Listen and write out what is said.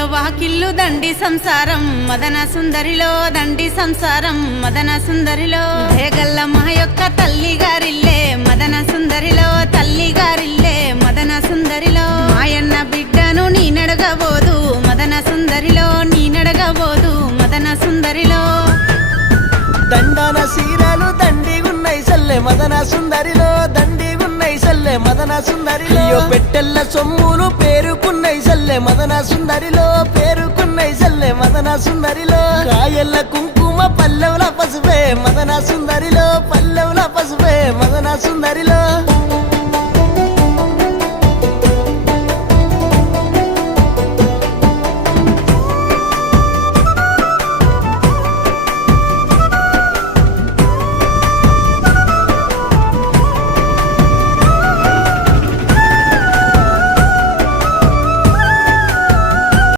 ఇల్లు వాకిల్లు దండి సంసారం మదన సుందరిలో దండి సంసారం మదన సుందరిలో దేగల్ల మా యొక్క తల్లి గారిల్లే మదన సుందరిలో తల్లి గారిల్లే మదన సుందరిలో మాయన్న బిడ్డను నీ నడగబోదు మదన సుందరిలో నీ నడగబోదు మదన సుందరిలో దండన సీరలు దండిగున్నై సల్లె మదన సుందరిలో దండిగున్నై సల్లె మదన సుందరిలో పెట్టెల్ల సొమ్ములు పేరుకున్నై సల్లె మదన సుందరిలో పేరుకున్నై సల్లె మదన సుందరిలో కాయల్ల కుంకుమ పల్లెవుల పసుపే మదన సుందరిలో పల్లెవుల పసుపే మదన సుందరిలో